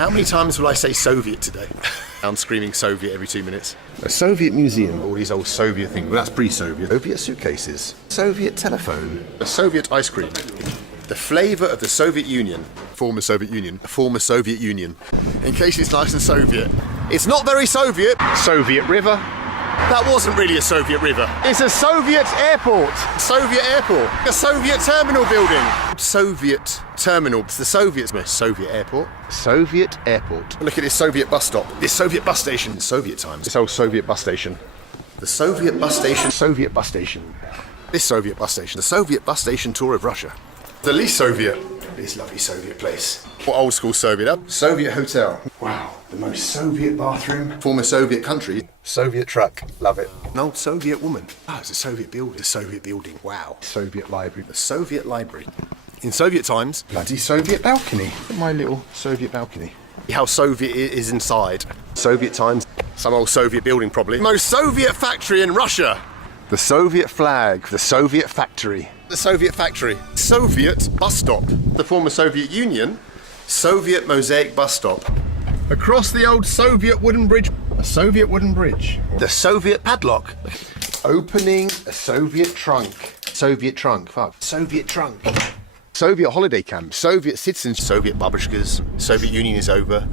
How many times will I say Soviet today? I'm screaming Soviet every 2 minutes. A Soviet museum, all these old Soviet things. Well, that's pre-Soviet. Soviet suitcases. Soviet telephone. A Soviet ice cream. The flavour of the Soviet Union. Former Soviet Union. Former Soviet Union. In case it's nice and Soviet. It's not very Soviet. Soviet River. That wasn't really a Soviet river. It's a Soviet airport. Soviet airport. A Soviet terminal building. Soviet terminal. It's the Soviets. Soviet airport. Soviet airport. Look at this Soviet bus stop. This Soviet bus station. Soviet times. This old Soviet bus station. The Soviet bus station. Soviet bus station. This Soviet bus station. The Soviet bus station tour of Russia. The least Soviet. This lovely Soviet place. What old school Soviet up? Soviet hotel. Wow. The most Soviet bathroom. Former Soviet country. Soviet truck. Love it. An old Soviet woman. Oh, it's a Soviet building. A Soviet building. Wow. Soviet library. A Soviet library. In Soviet times, bloody Soviet balcony. Look at my little Soviet balcony. How Soviet it is inside. Soviet times. Some old Soviet building probably. Most Soviet factory in Russia. The Soviet flag. The Soviet factory. The Soviet factory. Soviet bus stop. The former Soviet Union. Soviet mosaic bus stop. Across the old Soviet wooden bridge. A Soviet wooden bridge. The Soviet padlock. Opening a Soviet trunk. Soviet trunk. Fuck. Soviet trunk. Soviet holiday camp. Soviet citizens. Soviet babushkas. Soviet Union is over.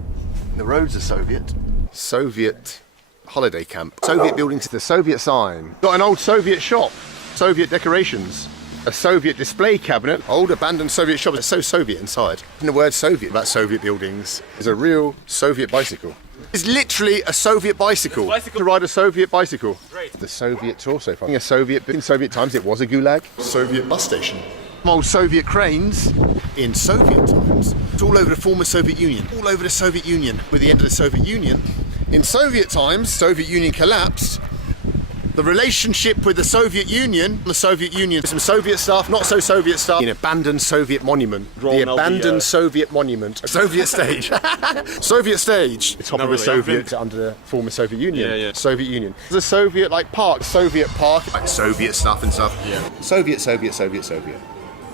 The roads are Soviet. Soviet holiday camp. Soviet buildings. The Soviet sign. Got an old Soviet shop. Soviet decorations. A Soviet display cabinet. Old abandoned Soviet shop. It's so Soviet inside. And the word Soviet about Soviet buildings is a real Soviet bicycle. It's literally a Soviet bicycle. To ride a Soviet bicycle. Great. The Soviet torso. In Soviet times it was a gulag. Soviet bus station. Old Soviet cranes. In Soviet times. It's all over the former Soviet Union. All over the Soviet Union. With the end of the Soviet Union. In Soviet times, Soviet Union collapsed. The relationship with the Soviet Union, some Soviet stuff, not so Soviet stuff. An abandoned Soviet monument. The abandoned Soviet monument. A Soviet stage. Soviet stage. The top of the Soviet under the former Soviet Union. Yeah. Soviet Union. There's a Soviet park. Soviet park. Like Soviet stuff and stuff. Yeah. Soviet.